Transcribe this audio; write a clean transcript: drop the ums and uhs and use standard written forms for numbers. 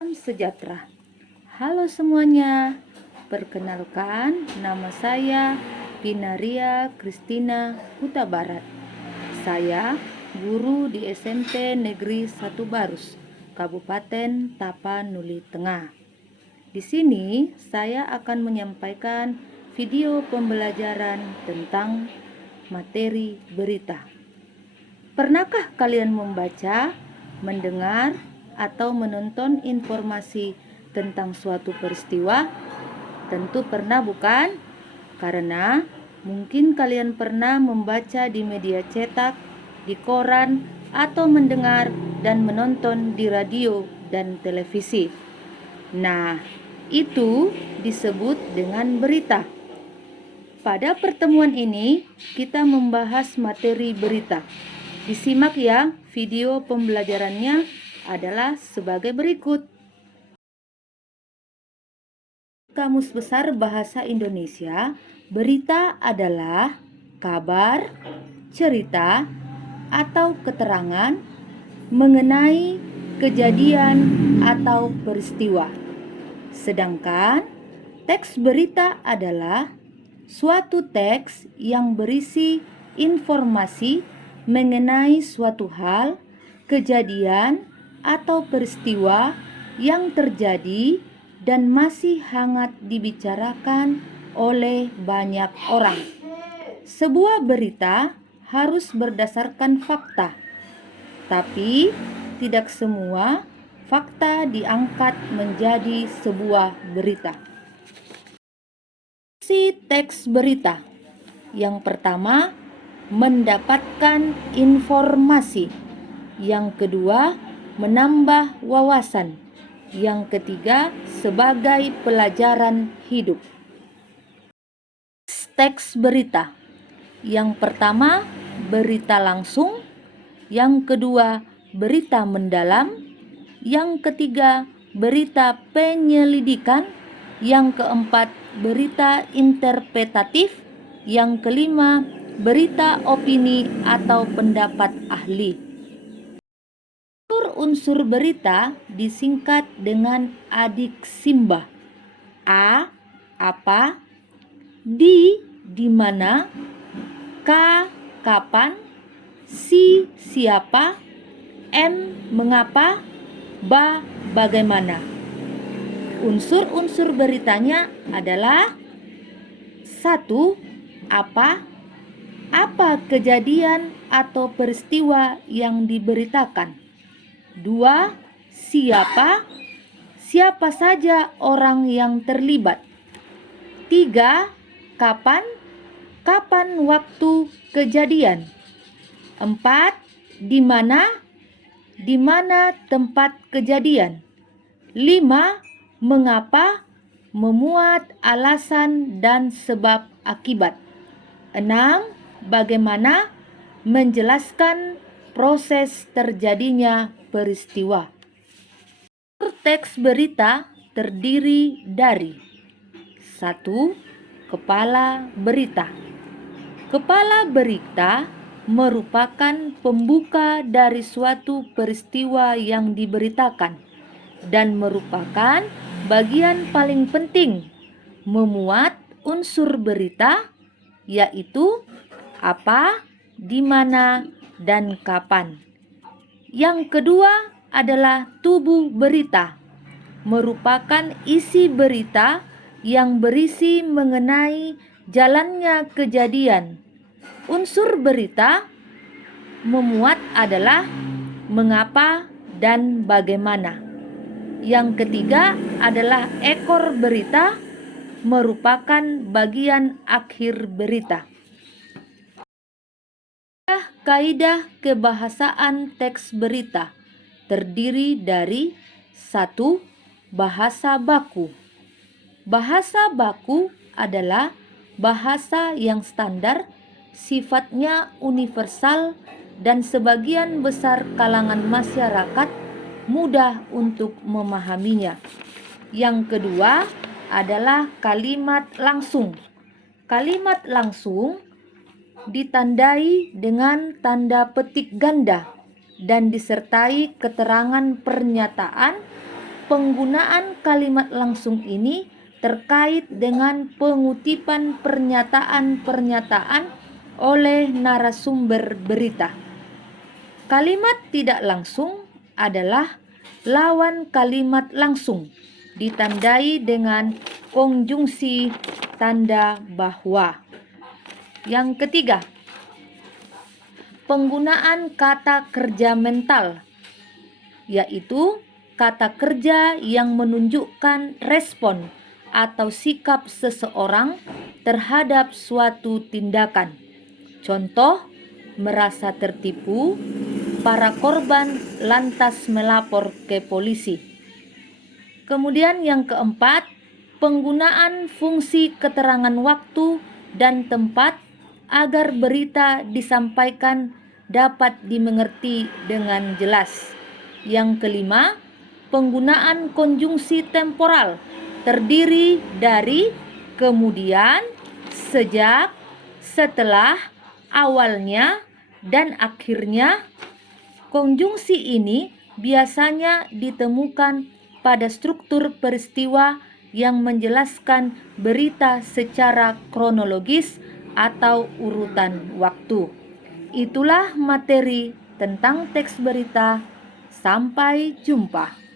Salam sejahtera. Halo semuanya. Perkenalkan, nama saya Pinaria Kristina Huta Barat. Saya guru di SMP Negeri 1 Barus, Kabupaten Tapanuli Tengah. Di sini saya akan menyampaikan video pembelajaran tentang materi berita. Pernahkah kalian membaca, mendengar, atau menonton informasi tentang suatu peristiwa? Tentu pernah, bukan? Karena mungkin kalian pernah membaca di media cetak, di koran, atau mendengar dan menonton di radio dan televisi. Nah, itu disebut dengan berita. Pada pertemuan ini, kita membahas materi berita. Disimak ya, video pembelajarannya adalah sebagai berikut. Kamus Besar Bahasa Indonesia, berita adalah kabar, cerita, atau keterangan mengenai kejadian atau peristiwa. Sedangkan teks berita adalah suatu teks yang berisi informasi mengenai suatu hal, kejadian, atau peristiwa yang terjadi dan masih hangat dibicarakan oleh banyak orang. Sebuah berita harus berdasarkan fakta, tapi tidak semua fakta diangkat menjadi sebuah berita. Isi teks berita. Yang pertama, mendapatkan informasi. Yang kedua, menambah wawasan. Yang ketiga, sebagai pelajaran hidup. Teks berita. Yang pertama, berita langsung. Yang kedua, berita mendalam. Yang ketiga, berita penyelidikan. Yang keempat, berita interpretatif. Yang kelima, berita opini atau pendapat ahli. Unsur berita disingkat dengan adik simbah. A. Apa. Di mana. K. Kapan. Si. Siapa. M. Mengapa. Ba. Bagaimana. Unsur-unsur beritanya adalah 1. Apa. Apa kejadian atau peristiwa yang diberitakan? 2. Siapa. Siapa saja orang yang terlibat. 3. Kapan. Kapan waktu kejadian. 4. Di mana. Di mana tempat kejadian. 5. Mengapa. Memuat alasan dan sebab akibat. 6. Bagaimana. Menjelaskan proses terjadinya peristiwa. Teks berita terdiri dari 1. Kepala berita. Kepala berita merupakan pembuka dari suatu peristiwa yang diberitakan dan merupakan bagian paling penting memuat unsur berita, yaitu apa, di mana, dan kapan. Yang kedua adalah tubuh berita, merupakan isi berita yang berisi mengenai jalannya kejadian. Unsur berita memuat adalah mengapa dan bagaimana. Yang ketiga adalah ekor berita, merupakan bagian akhir berita. Kaidah kebahasaan teks berita terdiri dari 1. Bahasa baku. Bahasa baku adalah bahasa yang standar, sifatnya universal, dan sebagian besar kalangan masyarakat mudah untuk memahaminya. Yang kedua adalah kalimat langsung. Kalimat langsung ditandai dengan tanda petik ganda dan disertai keterangan pernyataan penggunaan kalimat langsung ini terkait dengan pengutipan pernyataan-pernyataan oleh narasumber berita. Kalimat tidak langsung adalah lawan kalimat langsung, ditandai dengan konjungsi tanda bahwa. Yang ketiga, penggunaan kata kerja mental, yaitu kata kerja yang menunjukkan respon atau sikap seseorang terhadap suatu tindakan. Contoh, merasa tertipu, para korban lantas melapor ke polisi. Kemudian yang keempat, penggunaan fungsi keterangan waktu dan tempat agar berita disampaikan dapat dimengerti dengan jelas. Yang kelima, penggunaan konjungsi temporal terdiri dari kemudian, sejak, setelah, awalnya, dan akhirnya. Konjungsi ini biasanya ditemukan pada struktur peristiwa yang menjelaskan berita secara kronologis atau urutan waktu. Itulah materi tentang teks berita. Sampai jumpa.